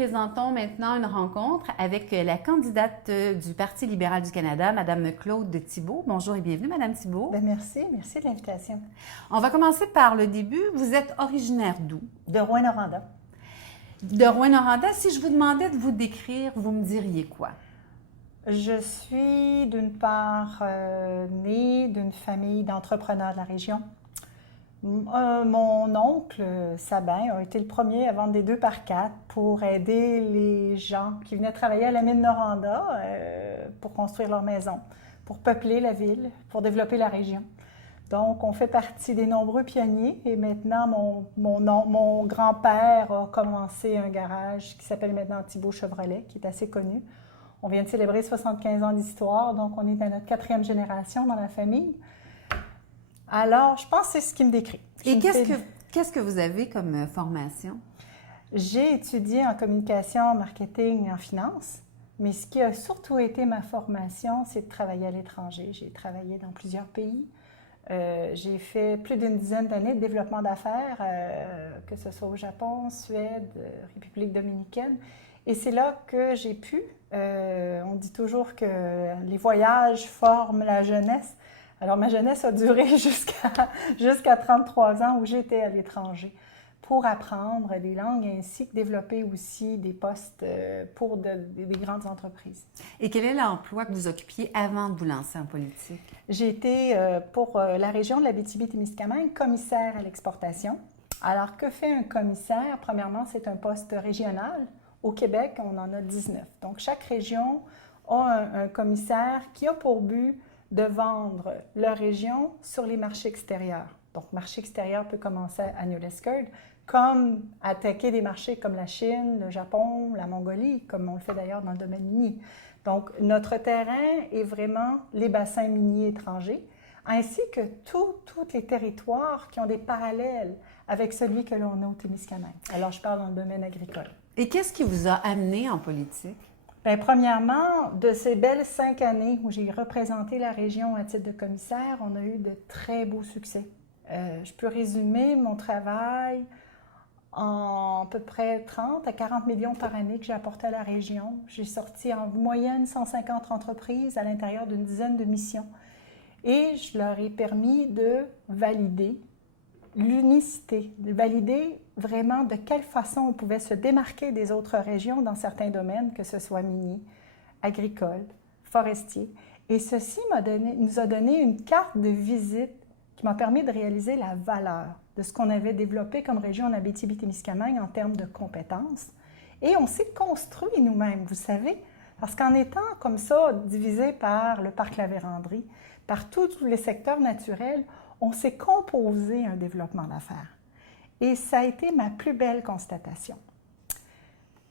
présentons maintenant une rencontre avec la candidate du Parti libéral du Canada, Mme Claude Thibault. Bonjour et bienvenue, Mme Thibault. Bien, merci de l'invitation. On va commencer par le début. Vous êtes originaire d'où? De Rouyn-Noranda. De Rouyn-Noranda. Si je vous demandais de vous décrire, vous me diriez quoi? Je suis d'une part née d'une famille d'entrepreneurs de la région. Mon oncle, Sabin, a été le premier à vendre des 2x4 pour aider les gens qui venaient travailler à la mine Noranda pour construire leur maison, pour peupler la ville, pour développer la région. Donc, on fait partie des nombreux pionniers et maintenant, mon grand-père a commencé un garage qui s'appelle maintenant Thibault Chevrolet, qui est assez connu. On vient de célébrer 75 ans d'histoire, donc on est à notre 4e génération dans la famille. Alors, je pense que c'est ce qui me décrit. Et qu'est-ce que vous avez comme formation? J'ai étudié en communication, marketing et en finance, mais ce qui a surtout été ma formation, c'est de travailler à l'étranger. J'ai travaillé dans plusieurs pays. J'ai fait plus d'une dizaine d'années de développement d'affaires, que ce soit au Japon, Suède, République dominicaine. Et c'est là que j'ai pu, on dit toujours que les voyages forment la jeunesse. Alors, ma jeunesse a duré jusqu'à 33 ans où j'étais à l'étranger pour apprendre des langues ainsi que développer aussi des postes pour des grandes entreprises. Et quel est l'emploi que vous occupiez avant de vous lancer en politique? J'ai été pour la région de l'Abitibi-Témiscamingue commissaire à l'exportation. Alors, que fait un commissaire? Premièrement, c'est un poste régional. Au Québec, on en a 19. Donc, chaque région a un commissaire qui a pour but de vendre leur région sur les marchés extérieurs. Donc, marché extérieur peut commencer à New Lescard, comme attaquer des marchés comme la Chine, le Japon, la Mongolie, comme on le fait d'ailleurs dans le domaine minier. Donc, notre terrain est vraiment les bassins miniers étrangers, ainsi que tous les territoires qui ont des parallèles avec celui que l'on a au Témiscamingue. Alors, je parle dans le domaine agricole. Et qu'est-ce qui vous a amené en politique? Bien, premièrement, de ces belles 5 années où j'ai représenté la région à titre de commissaire, on a eu de très beaux succès. Je peux résumer mon travail en à peu près 30 à 40 millions par année que j'ai apporté à la région. J'ai sorti en moyenne 150 entreprises à l'intérieur d'une dizaine de missions. Et je leur ai permis de valider l'unicité, de valider vraiment de quelle façon on pouvait se démarquer des autres régions dans certains domaines, que ce soit minier, agricole, forestier. Et ceci nous a donné une carte de visite qui m'a permis de réaliser la valeur de ce qu'on avait développé comme région en Abitibi-Témiscamingue en termes de compétences. Et on s'est construit nous-mêmes, vous savez, parce qu'en étant comme ça divisé par le parc La Vérendrye, par tous les secteurs naturels, on s'est composé un développement d'affaires. Et ça a été ma plus belle constatation.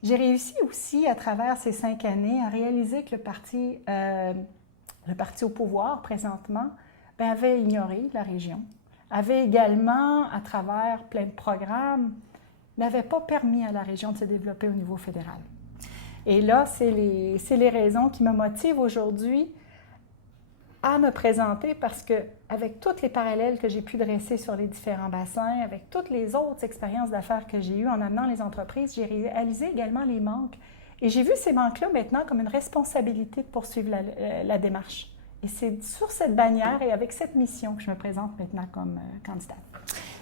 J'ai réussi aussi, à travers ces 5 années, à réaliser que le parti au pouvoir, présentement, avait ignoré la région, avait également, à travers plein de programmes, n'avait pas permis à la région de se développer au niveau fédéral. Et là, c'est les raisons qui me motivent aujourd'hui à me présenter parce que, avec tous les parallèles que j'ai pu dresser sur les différents bassins, avec toutes les autres expériences d'affaires que j'ai eues en amenant les entreprises, j'ai réalisé également les manques. Et j'ai vu ces manques-là maintenant comme une responsabilité de poursuivre la démarche. Et c'est sur cette bannière et avec cette mission que je me présente maintenant comme candidate.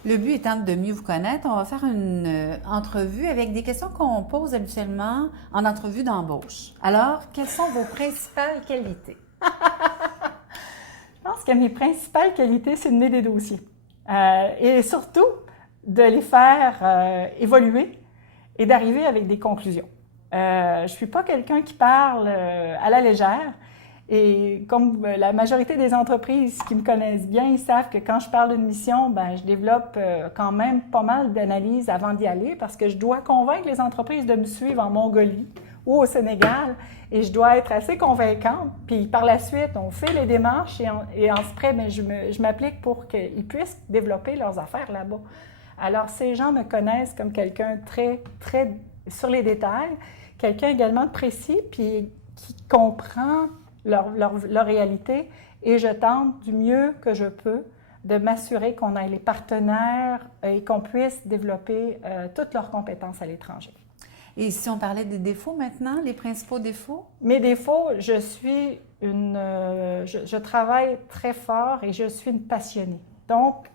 Le but étant de mieux vous connaître, on va faire une entrevue avec des questions qu'on pose habituellement en entrevue d'embauche. Alors, quelles sont vos principales qualités? Je pense que mes principales qualités, c'est de mener des dossiers et surtout de les faire évoluer et d'arriver avec des conclusions. Je ne suis pas quelqu'un qui parle à la légère et comme la majorité des entreprises qui me connaissent bien, ils savent que quand je parle d'une mission, je développe quand même pas mal d'analyses avant d'y aller parce que je dois convaincre les entreprises de me suivre en Mongolie ou au Sénégal, et je dois être assez convaincante. Puis par la suite, on fait les démarches et en spray, je m'applique pour qu'ils puissent développer leurs affaires là-bas. Alors, ces gens me connaissent comme quelqu'un très, très sur les détails, quelqu'un également de précis, puis qui comprend leur réalité, et je tente du mieux que je peux de m'assurer qu'on ait les partenaires et qu'on puisse développer toutes leurs compétences à l'étranger. Et si on parlait des défauts maintenant, les principaux défauts? Mes défauts, je travaille très fort et je suis une passionnée. Donc,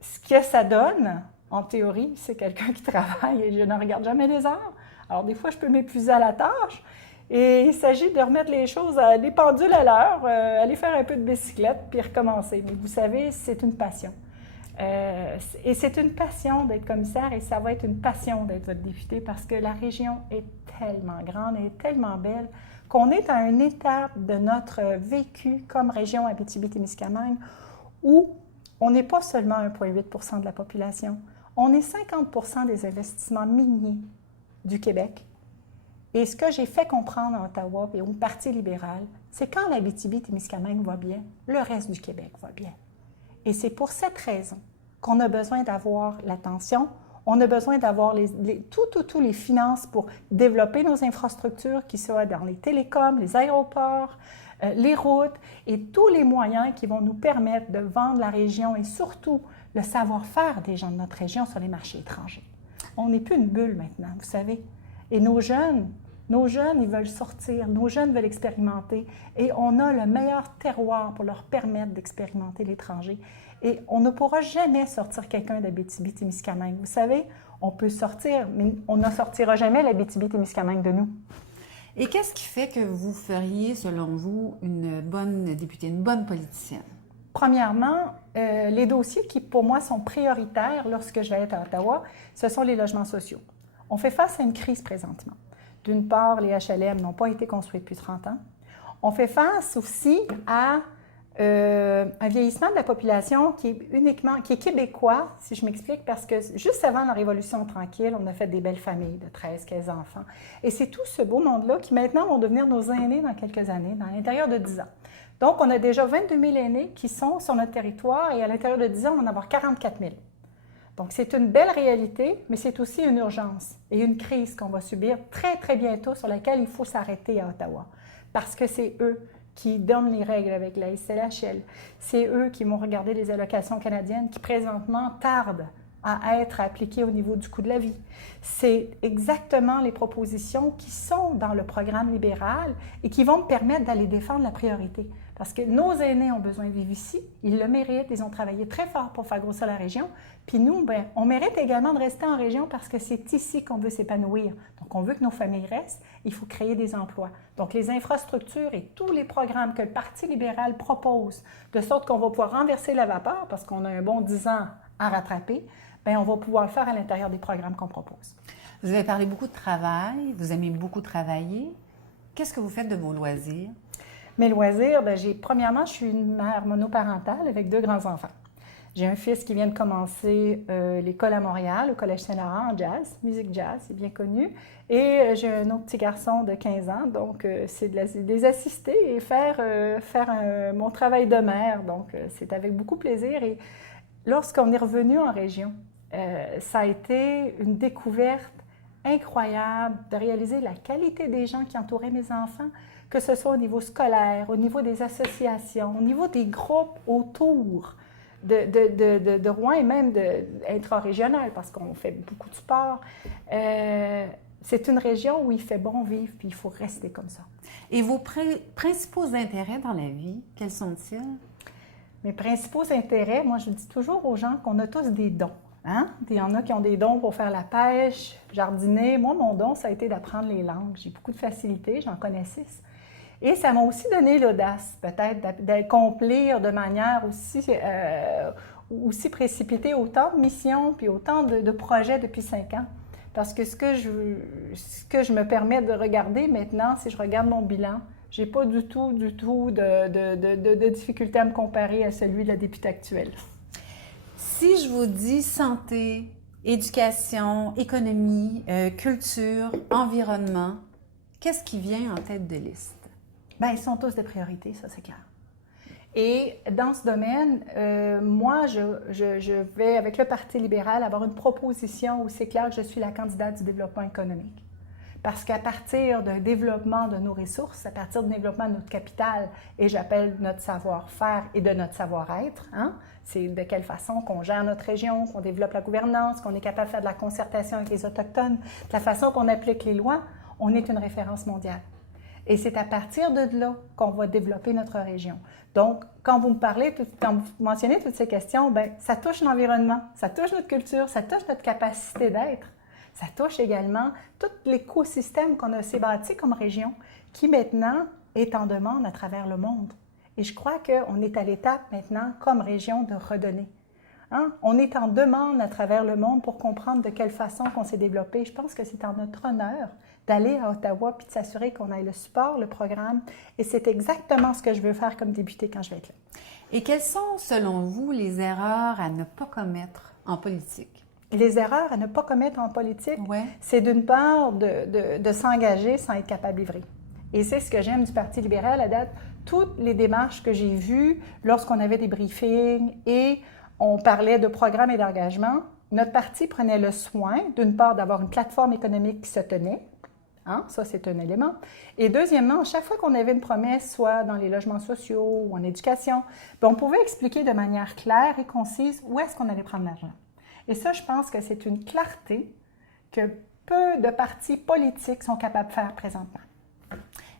ce que ça donne, en théorie, c'est quelqu'un qui travaille et je ne regarde jamais les heures. Alors, des fois, je peux m'épuiser à la tâche. Et il s'agit de remettre les choses à des pendules à l'heure, aller faire un peu de bicyclette, puis recommencer. Mais vous savez, c'est une passion. Et c'est une passion d'être commissaire et ça va être une passion d'être votre député parce que la région est tellement grande et tellement belle qu'on est à une étape de notre vécu comme région Abitibi-Témiscamingue où on n'est pas seulement 1,8 % de la population, on est 50 % des investissements miniers du Québec. Et ce que j'ai fait comprendre à Ottawa et au Parti libéral, c'est quand l'Abitibi-Témiscamingue va bien, le reste du Québec va bien. Et c'est pour cette raison qu'on a besoin d'avoir l'attention, on a besoin d'avoir tous les finances pour développer nos infrastructures, qui soient dans les télécoms, les aéroports, les routes et tous les moyens qui vont nous permettre de vendre la région et surtout le savoir-faire des gens de notre région sur les marchés étrangers. On n'est plus une bulle maintenant, vous savez. Et nos jeunes, ils veulent sortir, nos jeunes veulent expérimenter et on a le meilleur terroir pour leur permettre d'expérimenter l'étranger. Et on ne pourra jamais sortir quelqu'un d'Abitibi-Témiscamingue. Vous savez, on peut sortir, mais on ne sortira jamais l'Abitibi-Témiscamingue de nous. Et qu'est-ce qui fait que vous feriez, selon vous, une bonne députée, une bonne politicienne? Premièrement, les dossiers qui, pour moi, sont prioritaires lorsque je vais être à Ottawa, ce sont les logements sociaux. On fait face à une crise présentement. D'une part, les HLM n'ont pas été construits depuis 30 ans. On fait face aussi à un vieillissement de la population qui est québécois, si je m'explique, parce que juste avant la Révolution tranquille, on a fait des belles familles de 13, 15 enfants. Et c'est tout ce beau monde-là qui maintenant vont devenir nos aînés dans quelques années, dans l'intérieur de 10 ans. Donc, on a déjà 22 000 aînés qui sont sur notre territoire et à l'intérieur de 10 ans, on va en avoir 44 000. Donc, c'est une belle réalité, mais c'est aussi une urgence et une crise qu'on va subir très, très bientôt sur laquelle il faut s'arrêter à Ottawa. Parce que c'est eux qui donnent les règles avec la SLHL. C'est eux qui vont regarder les allocations canadiennes qui, présentement, tardent à être appliquées au niveau du coût de la vie. C'est exactement les propositions qui sont dans le programme libéral et qui vont me permettre d'aller défendre la priorité. Parce que nos aînés ont besoin de vivre ici, ils le méritent, ils ont travaillé très fort pour faire grossir la région. Puis nous, on mérite également de rester en région parce que c'est ici qu'on veut s'épanouir. Donc, on veut que nos familles restent, il faut créer des emplois. Donc, les infrastructures et tous les programmes que le Parti libéral propose, de sorte qu'on va pouvoir renverser la vapeur parce qu'on a un bon 10 ans à rattraper, bien, on va pouvoir le faire à l'intérieur des programmes qu'on propose. Vous avez parlé beaucoup de travail, vous aimez beaucoup travailler. Qu'est-ce que vous faites de vos loisirs? Mes loisirs, premièrement, je suis une mère monoparentale avec 2 grands-enfants. J'ai un fils qui vient de commencer l'école à Montréal, au Collège Saint-Laurent, en jazz, musique jazz, c'est bien connu. Et j'ai un autre petit garçon de 15 ans, donc c'est de les assister et faire mon travail de mère. Donc, c'est avec beaucoup de plaisir. Et lorsqu'on est revenu en région, ça a été une découverte incroyable de réaliser la qualité des gens qui entouraient mes enfants, que ce soit au niveau scolaire, au niveau des associations, au niveau des groupes autour de Rouen et même intra-régional, parce qu'on fait beaucoup de sport. C'est une région où il fait bon vivre, puis il faut rester comme ça. Et vos principaux intérêts dans la vie, quels sont-ils? Mes principaux intérêts, moi, je dis toujours aux gens qu'on a tous des dons. Hein? Il y en a qui ont des dons pour faire la pêche, jardiner. Moi, mon don, ça a été d'apprendre les langues. J'ai beaucoup de facilité, j'en connais 6. Et ça m'a aussi donné l'audace, peut-être, d'accomplir de manière aussi précipitée autant de missions puis autant de projets depuis 5 ans. Parce que ce que je me permets de regarder maintenant, si je regarde mon bilan, je n'ai pas du tout de difficulté à me comparer à celui de la députée actuelle. Si je vous dis santé, éducation, économie, culture, environnement, qu'est-ce qui vient en tête de liste? Bien, ils sont tous des priorités, ça c'est clair. Et dans ce domaine, moi, je vais, avec le Parti libéral, avoir une proposition où c'est clair que je suis la candidate du développement économique. Parce qu'à partir d'un développement de nos ressources, à partir du développement de notre capital, et j'appelle notre savoir-faire et de notre savoir-être, hein, c'est de quelle façon qu'on gère notre région, qu'on développe la gouvernance, qu'on est capable de faire de la concertation avec les Autochtones, de la façon qu'on applique les lois, on est une référence mondiale. Et c'est à partir de là qu'on va développer notre région. Donc, quand vous me parlez, quand vous mentionnez toutes ces questions, bien, ça touche l'environnement, ça touche notre culture, ça touche notre capacité d'être. Ça touche également tout l'écosystème qu'on s'est bâti comme région, qui maintenant est en demande à travers le monde. Et je crois qu'on est à l'étape maintenant, comme région, de redonner. Hein? On est en demande à travers le monde pour comprendre de quelle façon qu'on s'est développé. Je pense que c'est en notre honneur d'aller à Ottawa puis de s'assurer qu'on ait le support, le programme. Et c'est exactement ce que je veux faire comme députée quand je vais être là. Et quelles sont, selon vous, les erreurs à ne pas commettre en politique? Les erreurs à ne pas commettre en politique, Ouais. c'est d'une part de s'engager sans être capable de livrer. Et c'est ce que j'aime du Parti libéral à date. Toutes les démarches que j'ai vues lorsqu'on avait des briefings et on parlait de programmes et d'engagement, notre parti prenait le soin, d'une part, d'avoir une plateforme économique qui se tenait. Hein? Ça, c'est un élément. Et deuxièmement, chaque fois qu'on avait une promesse, soit dans les logements sociaux ou en éducation, bien, on pouvait expliquer de manière claire et concise où est-ce qu'on allait prendre l'argent. Et ça, je pense que c'est une clarté que peu de partis politiques sont capables de faire présentement.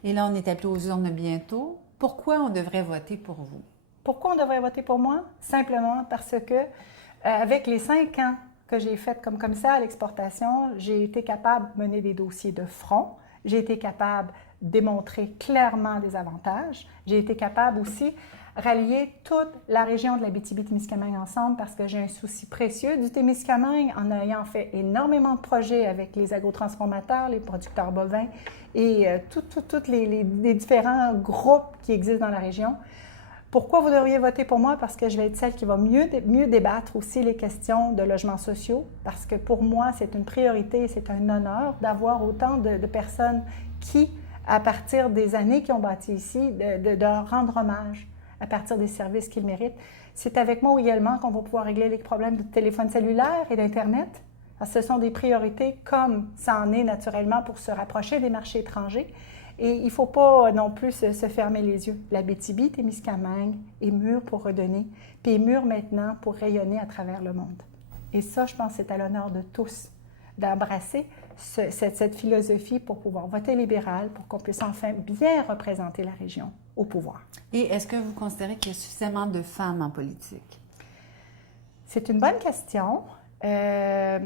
Et là, on est appelé aux urnes bientôt. Pourquoi on devrait voter pour vous? Pourquoi on devrait voter pour moi? Simplement parce que, avec les 5 ans que j'ai fait comme commissaire à l'exportation, j'ai été capable de mener des dossiers de front. J'ai été capable de démontrer clairement des avantages. J'ai été capable aussi de rallier toute la région de l'Abitibi-Témiscamingue ensemble parce que j'ai un souci précieux du Témiscamingue en ayant fait énormément de projets avec les agrotransformateurs, les producteurs bovins et tous les différents groupes qui existent dans la région. Pourquoi vous devriez voter pour moi? Parce que je vais être celle qui va mieux débattre aussi les questions de logements sociaux, parce que pour moi, c'est une priorité, c'est un honneur d'avoir autant de personnes qui, à partir des années qu'ils ont bâti ici, de leur rendre hommage à partir des services qu'ils méritent. C'est avec moi également qu'on va pouvoir régler les problèmes de téléphone cellulaire et d'Internet. Parce que ce sont des priorités comme ça en est naturellement pour se rapprocher des marchés étrangers. Et il ne faut pas non plus se fermer les yeux. L'Abitibi-Témiscamingue est mûre pour redonner, puis est mûre maintenant pour rayonner à travers le monde. Et ça, je pense, c'est à l'honneur de tous d'embrasser cette philosophie pour pouvoir voter libéral, pour qu'on puisse enfin bien représenter la région au pouvoir. Et est-ce que vous considérez qu'il y a suffisamment de femmes en politique? C'est une bonne question. Je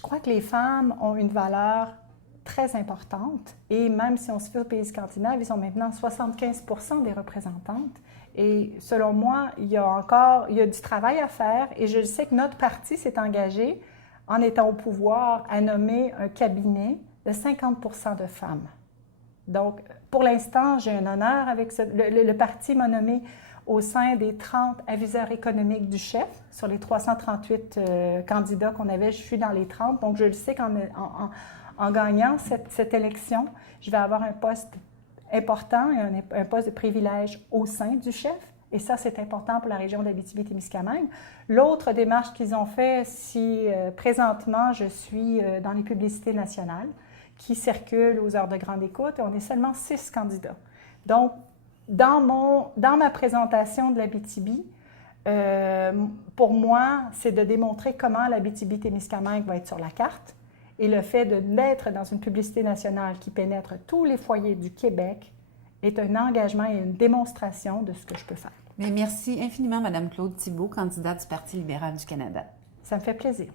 crois que les femmes ont une valeur très importante. Et même si on se fait aux pays scandinaves, ils sont maintenant 75% des représentantes. Et selon moi, il y a du travail à faire. Et je sais que notre parti s'est engagé, en étant au pouvoir, à nommer un cabinet de 50% de femmes. Donc, pour l'instant, j'ai un honneur avec ça. Le parti m'a nommé au sein des 30 aviseurs économiques du chef. Sur les 338 candidats qu'on avait, je suis dans les 30. Donc, je le sais qu'en gagnant cette élection, je vais avoir un poste important et un poste de privilège au sein du chef. Et ça, c'est important pour la région d'Abitibi-Témiscamingue. L'autre démarche qu'ils ont fait, si présentement, je suis dans les publicités nationales qui circulent aux heures de grande écoute, et on est seulement 6 candidats. Donc, dans ma présentation de l'Abitibi, pour moi, c'est de démontrer comment l'Abitibi-Témiscamingue va être sur la carte. Et le fait d'être dans une publicité nationale qui pénètre tous les foyers du Québec est un engagement et une démonstration de ce que je peux faire. Bien, merci infiniment, Mme Claude Thibault, candidate du Parti libéral du Canada. Ça me fait plaisir.